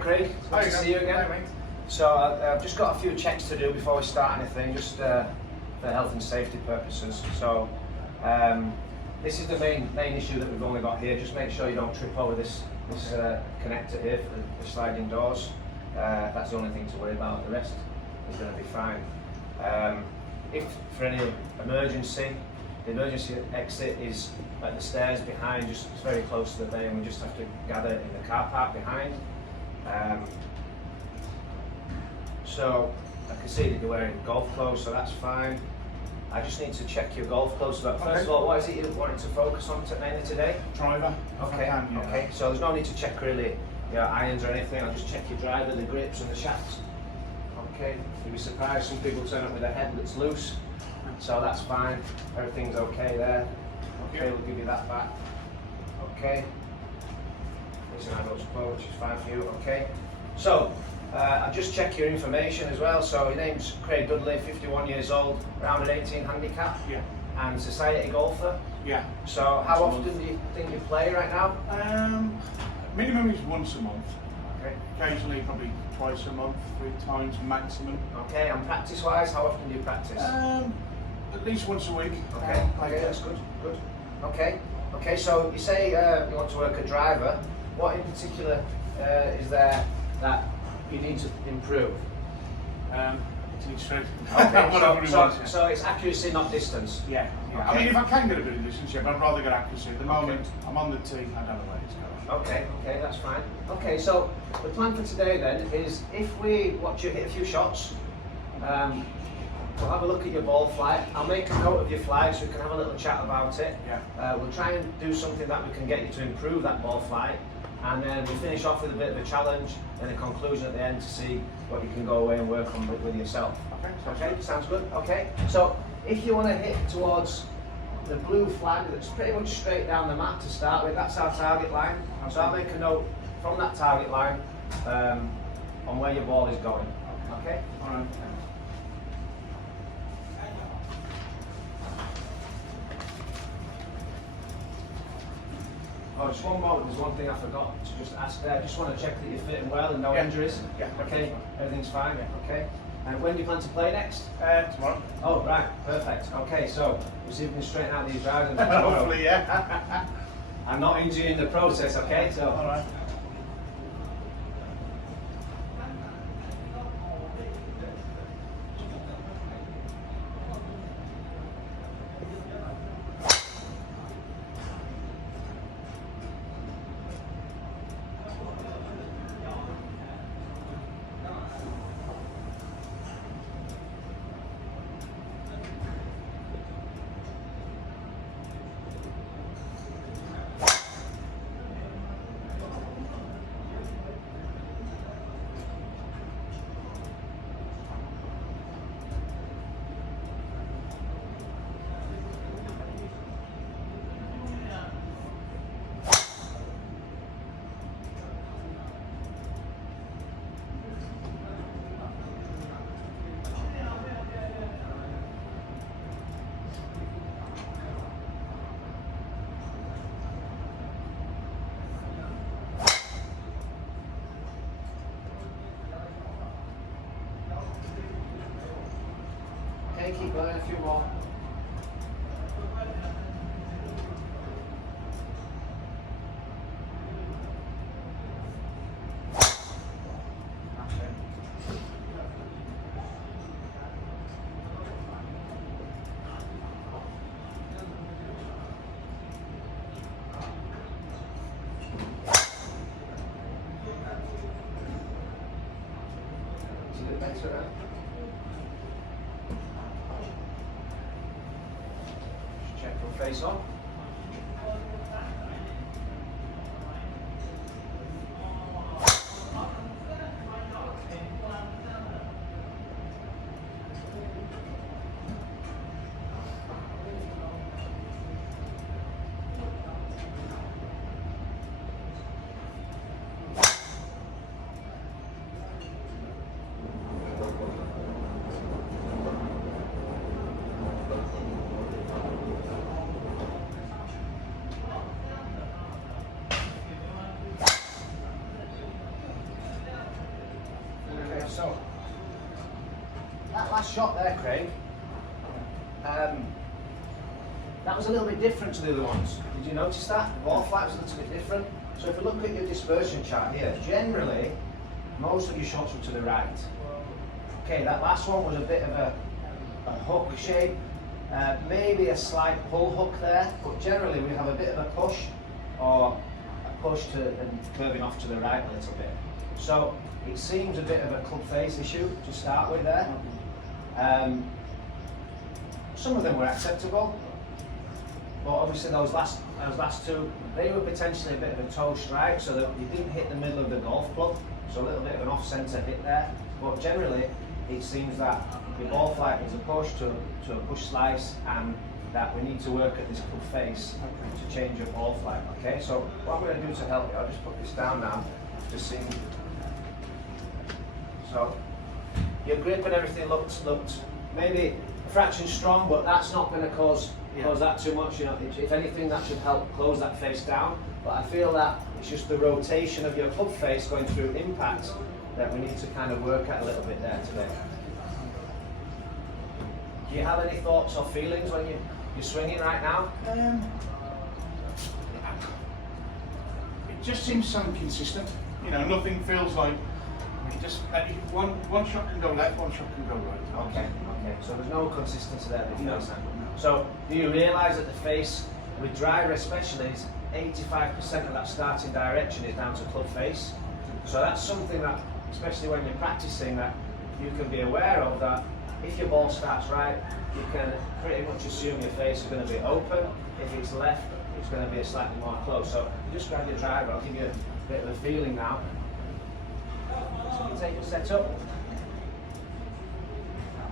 Craig. Good to see you again. Hi, mate. So I've just got a few checks to do before we start anything, just for health and safety purposes. So this is the main issue that we've only got here. Just make sure you don't trip over this connector here for the sliding doors. That's the only thing to worry about. The rest is going to be fine. If for any emergency, the emergency exit is at the stairs behind, just it's very close to the bay, and we just have to gather in the car park behind. So I can see that you're wearing golf clothes, so that's fine. I just need to check your golf clothes. But first of all, what is it you wanted to focus on mainly today? Driver. Okay. Yeah. Okay. So there's no need to check really your irons or anything. I'll just check your driver, the grips, and the shafts. Okay. You'll be surprised. Some people turn up with a head that's loose, so that's fine. Everything's okay there. Okay. We'll give you that back. Okay. There's an adult's quote, which is fine for you. Okay. So. I'll just check your information as well. So your name's Craig Dudley, 51 years old, around an 18 handicap, Yeah. and society golfer. Yeah. So how often do you think you play right now? Minimum is once a month. Okay. Occasionally, probably twice a month, 3 times maximum. Okay, and practice-wise, how often do you practice? At least once a week. Okay, that's good. Good. Okay. Okay. So you say you want to work a driver. What in particular is there that you need to improve? To the strength. Okay, so it's accuracy, not distance. Yeah. Okay. I mean, if I can get a bit of distance, yeah, but I'd rather get accuracy. At the moment, I'm on the tee. I don't know where it's going. Okay, that's fine. Okay, so the plan for today then is if we watch you hit a few shots, we'll have a look at your ball flight. I'll make a note of your flight so we can have a little chat about it. Yeah. We'll try and do something that we can get you to improve that ball flight, and then we finish off with a bit of a challenge and a conclusion at the end to see what you can go away and work on with yourself. Okay, sounds good. Okay, so if you want to hit towards the blue flag that's pretty much straight down the mat to start with, that's our target line. So I'll make a note from that target line on where your ball is going. Okay? All right. Oh, just one moment, there's one thing I forgot to just ask there. I just want to check that you're fitting well and no Yeah. injuries. Yeah. Okay, everything's fine. Okay. And when do you plan to play next? Tomorrow. Oh, right, perfect. Okay, so we'll see if we can straighten out these drivers. Hopefully, yeah. I'm not injured in the process, okay? So. All right. Okay, keep going, a few more. It's a bit better, right? Check your face on. last shot there, Craig, that was a little bit different to the other ones. Did you notice that? The ball flight was a little bit different. So if you look at your dispersion chart here, generally, most of your shots were to the right. Okay, that last one was a bit of a hook shape, maybe a slight pull hook there, but generally we have a bit of a push or a push to and curving off to the right a little bit. So it seems a bit of a club face issue to start with there. Some of them were acceptable, but obviously those last two, they were potentially a bit of a toe strike, so that you didn't hit the middle of the golf club, so a little bit of an off-centre hit there. But generally, it seems that the ball flight is a push to a push slice, and that we need to work at this club face to change your ball flight. Okay, so what I'm going to do to help you, I'll just put this down now, just see. So your grip and everything looked maybe a fraction strong, but that's not going to cause that too much. You know, if anything, that should help close that face down. But I feel that it's just the rotation of your club face going through impact that we need to kind of work at a little bit there today. Do you have any thoughts or feelings when you're swinging right now? It just seems so inconsistent. You know, nothing feels like just maybe one shot can go left, one shot can go right. Okay. So there's no consistency there. No. So do you realise that the face, with driver especially, is 85% of that starting direction is down to club face. So that's something that, especially when you're practicing, that you can be aware of, that if your ball starts right, you can pretty much assume your face is going to be open. If it's left, it's going to be slightly more close. So you just grab your driver, I'll give you a bit of a feeling now. So you take your set up.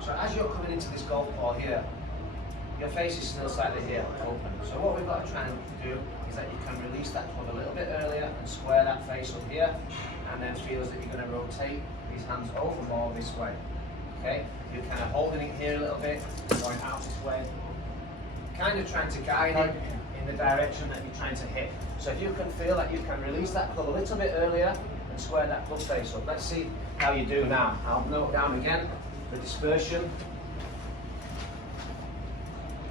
So as you're coming into this golf ball here, your face is still slightly here, open. So what we've got to try and do is that you can release that club a little bit earlier and square that face up here, and then feels that you're going to rotate these hands over more this way. Okay? You're kind of holding it here a little bit, going out this way, kind of trying to guide it in the direction that you're trying to hit. So if you can feel that you can release that club a little bit earlier and square that club face up. Let's see how you do now. I'll note down again the dispersion.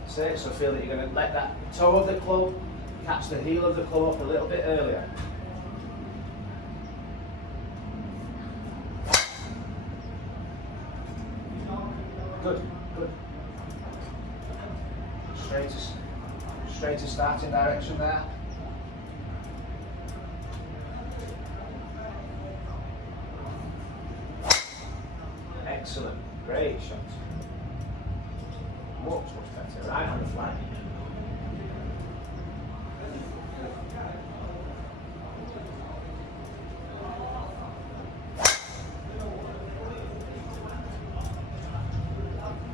So feel that you're going to let that toe of the club catch the heel of the club up a little bit earlier. Good. Straight to starting direction there. Excellent, great shot. Much better, right on the flag.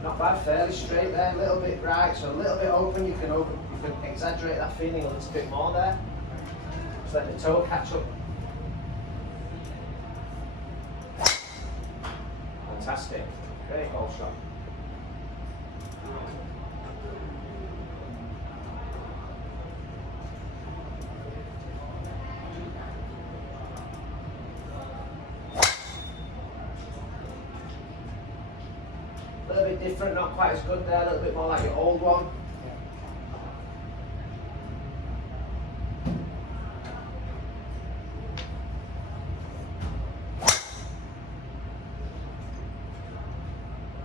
Not bad, fairly straight there, a little bit right, so a little bit open. You can exaggerate that feeling a little bit more there. Just let the toe catch up. Fantastic, great ball shot. A little bit different, not quite as good there, a little bit more like your old one.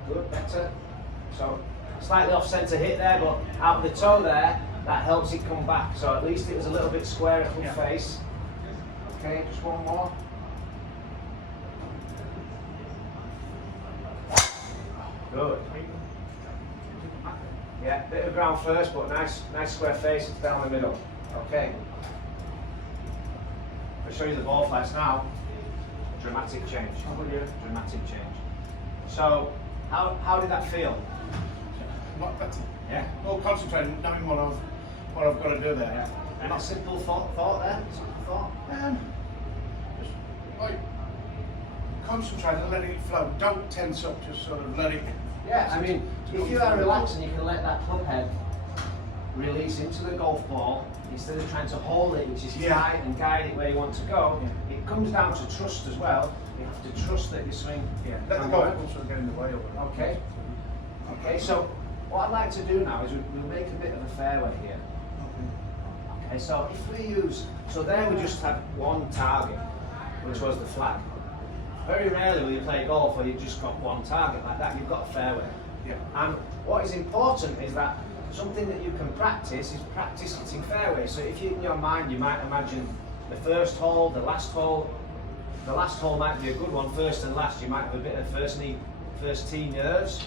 Good, better. So slightly off centre hit there, but out the toe there, that helps it come back. So at least it was a little bit square at the face. Okay, just one more. Good. Yeah, bit of ground first, but nice square face. It's down the middle. Okay. I'll show you the ball flights now. Dramatic change. Dramatic change. So, how did that feel? Not better. Yeah. More concentrating, knowing what I've got to do there. And a simple thought there. Simple thought. Just like concentrate and letting it flow. Don't tense up. Just sort of let it. Yeah, I mean, if you are relaxed and you can let that club head release into the golf ball, instead of trying to hold it, which is tight, and guide it where you want to go, it comes down to trust as well. You have to trust that your swing. Yeah, let the can golf work. also get in the way of it. Okay. Okay, so what I'd like to do now is we'll make a bit of a fairway here. Okay, so if we use, so there we just had one target, which was the flag. Very rarely will you play golf where you've just got one target like that, you've got a fairway. Yeah. And what is important is that something that you can practice is practice hitting fairways. So if you, in your mind, you might imagine the first hole, the last hole. The last hole might be a good one, first and last. You might have a bit of first tee nerves,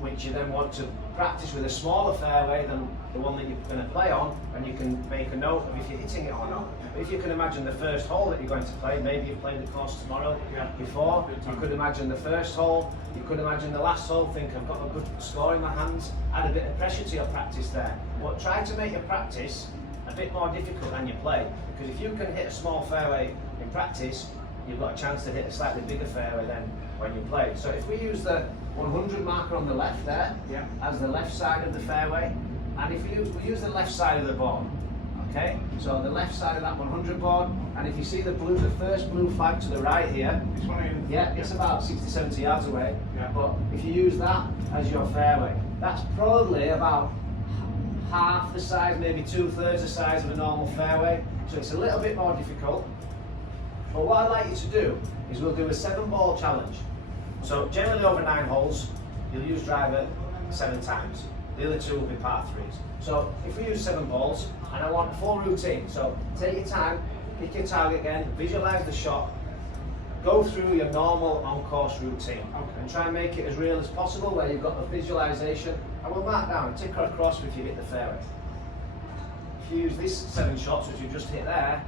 which you then want to practice with a smaller fairway than the one that you're going to play on, and you can make a note of if you're hitting it or not. But if you can imagine the first hole that you're going to play, maybe you've played the course tomorrow before, you could imagine the first hole, you could imagine the last hole, think I've got a good score in my hands, add a bit of pressure to your practice there. But try to make your practice a bit more difficult than your play, because if you can hit a small fairway in practice, you've got a chance to hit a slightly bigger fairway than when you play. So if we use the 100 marker on the left there as the left side of the fairway, and if we use the left side of the board, okay? So the left side of that 100 board, and if you see the first blue flag to the right here, This one in. yeah, it's about 60, 70 yards away. Yeah. But if you use that as your fairway, that's probably about half the size, maybe 2/3 the size of a normal fairway. So it's a little bit more difficult. But what I'd like you to do is we'll do a 7-ball challenge. So generally over 9 holes, you'll use driver 7 times. The other 2 will be par 3s. So if we use 7 balls, and I want a full routine. So take your time, pick your target again, visualize the shot, go through your normal on-course routine, and try and make it as real as possible where you've got a visualization, and we'll mark down, tick or cross if you hit the fairway. If you use these 7 shots, which you just hit there,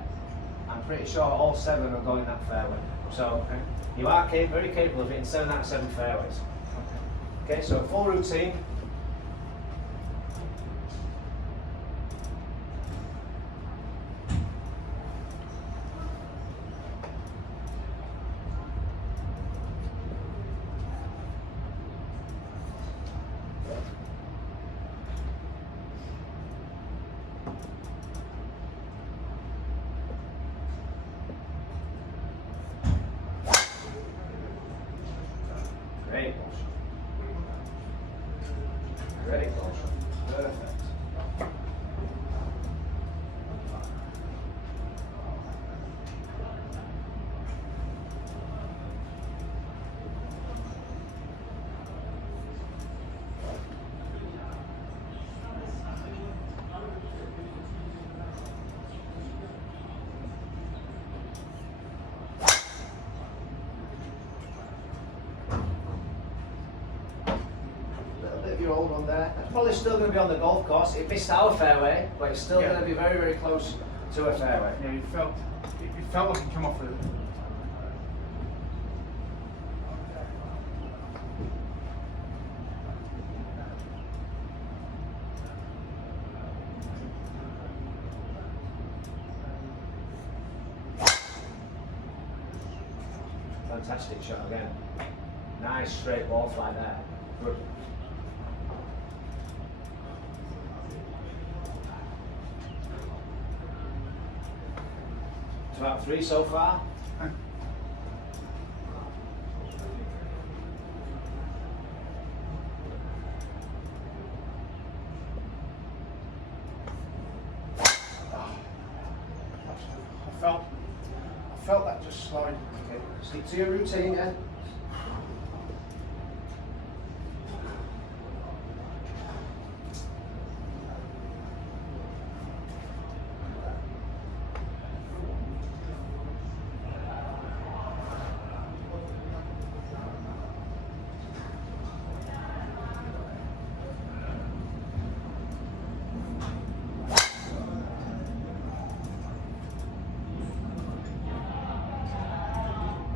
I'm pretty sure all 7 are going that fairway. So you are very capable of hitting 7 out of 7 fairways. Okay, so full routine. Great ball shot. Great ball shot. Perfect. Your old one there. It's probably still going to be on the golf course. It missed our fairway, but it's still going to be very, very close to a fairway. Yeah, it felt like it came off the. Fantastic shot again. Nice straight ball flight there. Good. It's about 3 so far. I felt that just slide. Okay. Stick to your routine, yeah?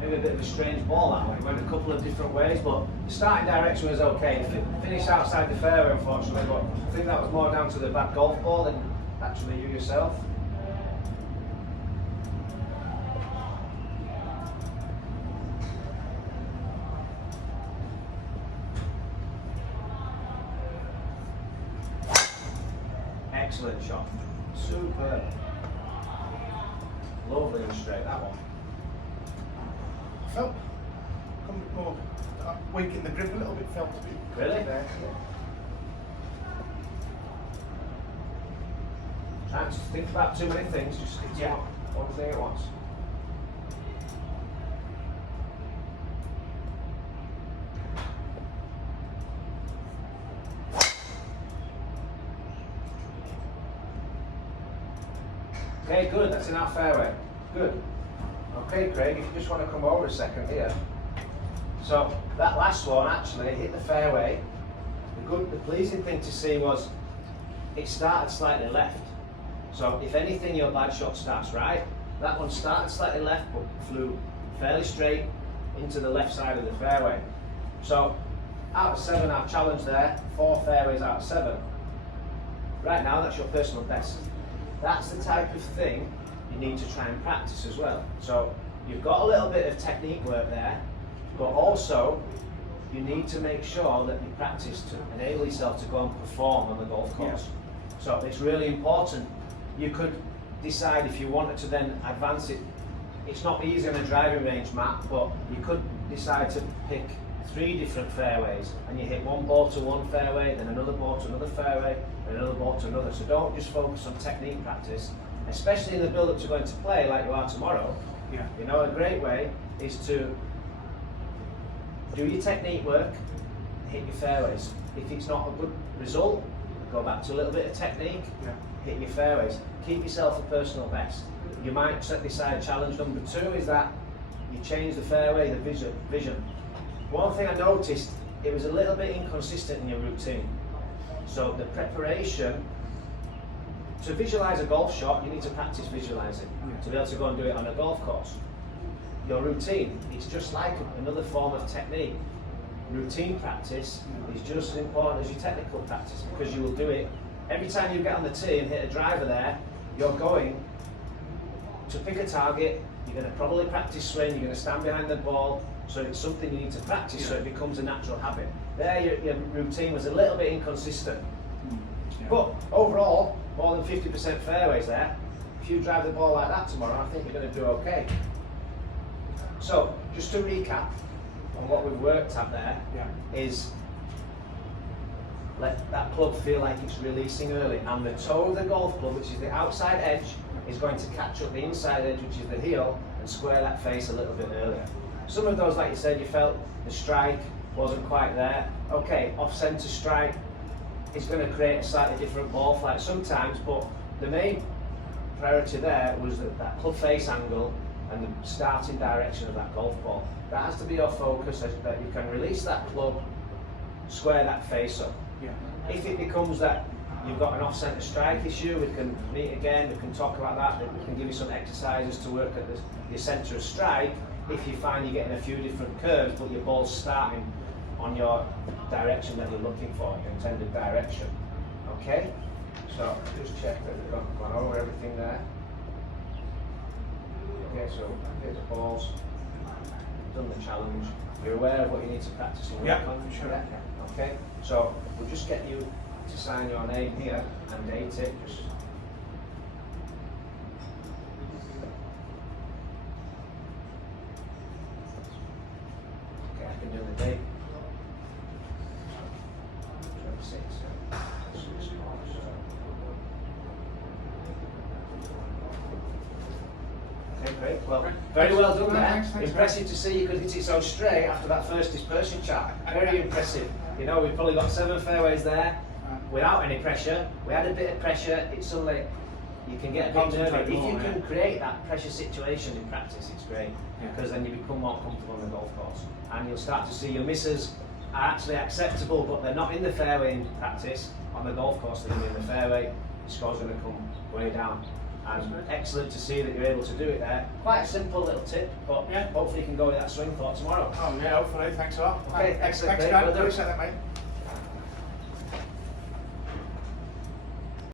Maybe a bit of a strange ball that one. It went a couple of different ways, but the starting direction was okay. It finished outside the fairway, unfortunately, but I think that was more down to the bad golf ball than actually you yourself. Excellent shot. Superb. Lovely and straight, that one. felt a bit more weak in the grip a little bit, felt a bit Really? there. Trying to think about too many things, just stick to Yeah. one thing at once. Okay, good, that's in our fairway. Good. Okay, Craig, if you just want to come over a second here. So, that last one actually hit the fairway. The pleasing thing to see was it started slightly left. So, if anything, your bad shot starts right. That one started slightly left, but flew fairly straight into the left side of the fairway. So, out of 7, our challenge there, 4 fairways out of 7. Right now, that's your personal best. That's the type of thing you need to try and practice as well. So you've got a little bit of technique work there, but also you need to make sure that you practice to enable yourself to go and perform on the golf course. Yeah. So it's really important. You could decide if you wanted to then advance it. It's not easy on a driving range map, but you could decide to pick 3 different fairways and you hit one ball to one fairway, then another ball to another fairway, and another ball to another. So don't just focus on technique practice, especially in the build-up to going to play like you are tomorrow. Yeah. You know, a great way is to do your technique work, hit your fairways. If it's not a good result, go back to a little bit of technique, hit your fairways. Keep yourself a personal best. You might decide challenge number 2 is that you change the fairway, the vision. One thing I noticed, it was a little bit inconsistent in your routine. So the preparation, to visualise a golf shot, you need to practice visualising to be able to go and do it on a golf course. Your routine, it's just like another form of technique. Routine practice is just as important as your technical practice, because you will do it every time you get on the tee and hit a driver there. You're going to pick a target, you're going to probably practice swing, you're going to stand behind the ball, so it's something you need to practice so it becomes a natural habit. There your routine was a little bit inconsistent. But overall, more than 50% fairways there. If you drive the ball like that tomorrow, I think you're going to do okay. So, just to recap on what we've worked at there, is let that club feel like it's releasing early, and the toe of the golf club, which is the outside edge, is going to catch up the inside edge, which is the heel, and square that face a little bit earlier. Some of those, like you said, you felt the strike wasn't quite there. Okay, off-centre strike is going to create a slightly different ball flight sometimes, but the main priority there was that club face angle and the starting direction of that golf ball. That has to be your focus, so that you can release that club, square that face up. If it becomes that you've got an off-centre strike issue, we can meet again, we can talk about that, we can give you some exercises to work at your centre of strike. If you find you're getting a few different curves, but your ball's starting on your direction that you're looking for, your intended direction. Okay? So just check that we've gone over everything there. Okay, so here's the balls. Done the challenge. You're aware of what you need to practice and work on? Sure. Yeah. Okay, so we'll just get you to sign your name here and date it. Just okay, I can do the date. 26. Okay, great. Well, very well done there. Thanks, Impressive to see you could hit it so straight after that first dispersion chart. Very impressive. You know, we've probably got 7 fairways there without any pressure. We had a bit of pressure. It's suddenly you can get a bit nervy. If you can create that pressure situation in practice, it's great, because then you become more comfortable on the golf course, and you'll start to see your misses are actually acceptable, but they're not in the fairway in practice. On the golf course, they're going to be in the fairway. The score's going to come way down. And excellent to see that you're able to do it there. Quite a simple little tip, but hopefully you can go with that swing thought tomorrow. Oh yeah, hopefully. Thanks a lot. Okay, excellent. Thanks, Well Dan. done. Appreciate that, mate.